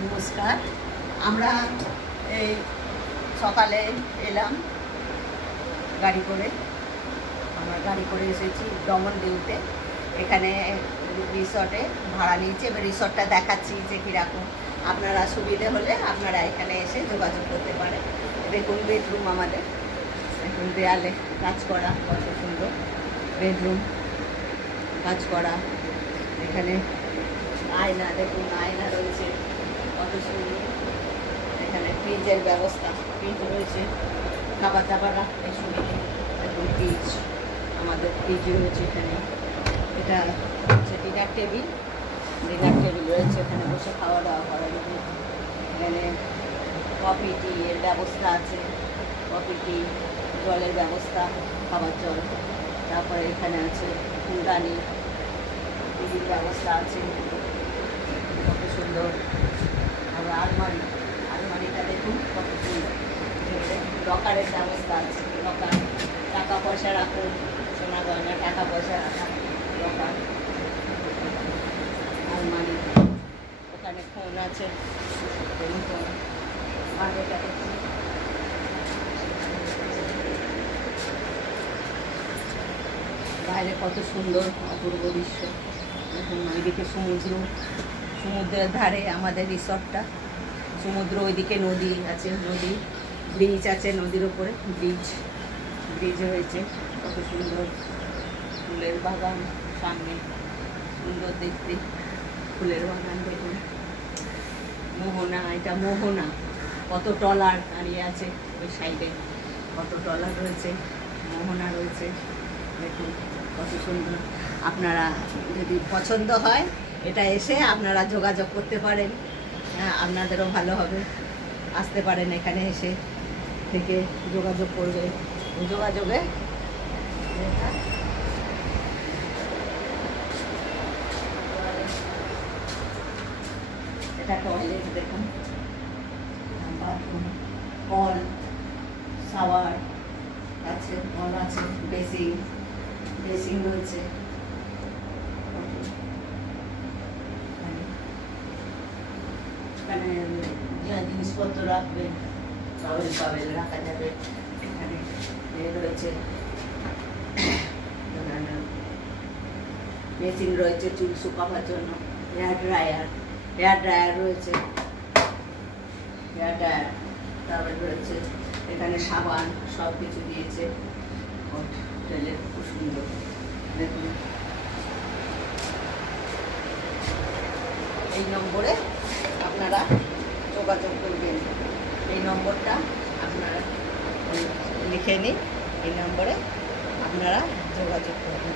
নমস্কার। আমরা এই সকালে এলাম গাড়ি করে। আমরা গাড়ি করে এসেছি দমনডিউতে। এখানে রিসর্টে ভাড়া নিয়েছি। এবার রিসর্টটা দেখাচ্ছি যে কীরকম। আপনারা সুবিধে হলে আপনারা এখানে এসে যোগাযোগ করতে পারেন। দেখুন বেডরুম আমাদের, দেখুন দেয়ালে কাজ করা, কত সুন্দর বেডরুম কাজ করা। এখানে আয়না, দেখুন আয়না রয়েছে কত সুন্দর। এখানে ফ্রিজের ব্যবস্থা, ফ্রিজ রয়েছে খাবার দাবার রাখতে সুবিধে। দেখুন ফ্রিজ, আমাদের ফ্রিজ রয়েছে এখানে। এটা হচ্ছে ডিনার টেবিল রয়েছে, এখানে বসে খাওয়া দাওয়া করার জন্য। এখানে কফি টি এর ব্যবস্থা আছে, কফি টি, জলের ব্যবস্থা, খাবার জল। তারপরে এখানে আছে ফুলদানি, টিভির ব্যবস্থা আছে, কত সুন্দর। আবার আলমারিটা দেখুন কত সুন্দর। লকারের ব্যবস্থা আছে, লকার, টাকা পয়সা রাখুন, সোনা গয়না টাকা পয়সা রাখা লকার। আলমারি, ওখানে ফোন আছে, ফোন। বাইরেটা দেখুন, বাইরে কত সুন্দর অপূর্ব দৃশ্য। দেখুন ওইদিকে সমুদ্রের ধারে আমাদের রিসর্টটা। সমুদ্র, ওইদিকে নদী আছে, নদী, ব্রিজ আছে, নদীর ওপরে ব্রিজ হয়েছে, কত সুন্দর। ফুলের বাগান সামনে, সুন্দর দেখতে ফুলের বাগান। দেখুন মোহনা, এটা মোহনা। কত ট্রলার দাঁড়িয়ে আছে ওই সাইডে, কত ট্রলার রয়েছে, মোহনা রয়েছে। দেখুন কত সুন্দর। আপনারা যদি পছন্দ হয় এটা এসে আপনারা যোগাযোগ করতে পারেন। হ্যাঁ, আপনাদেরও ভালো হবে। আসতে পারেন এখানে, এসে থেকে যোগাযোগ করবে। যোগাযোগে এটা টয়লেট দেখুন, বাথরুম, কল, শাওয়ার আছে, কল আছে, বেসিং রয়েছে। এখানে জিনিসপত্র রাখবেন, পাবেল রাখা যাবে। এখানে রয়েছে মেশিন রয়েছে চুল শুকাবার জন্য, হেয়ার ড্রায়ার রয়েছে, তারপরে রয়েছে এখানে সাবান, সব কিছু দিয়েছে। হোটেলের খুব সুন্দর। দেখুন এই নম্বরে আপনারা যোগাযোগ করবেন। এই নম্বরটা আপনারা লিখে নিন, এই নম্বরে আপনারা যোগাযোগ করবেন।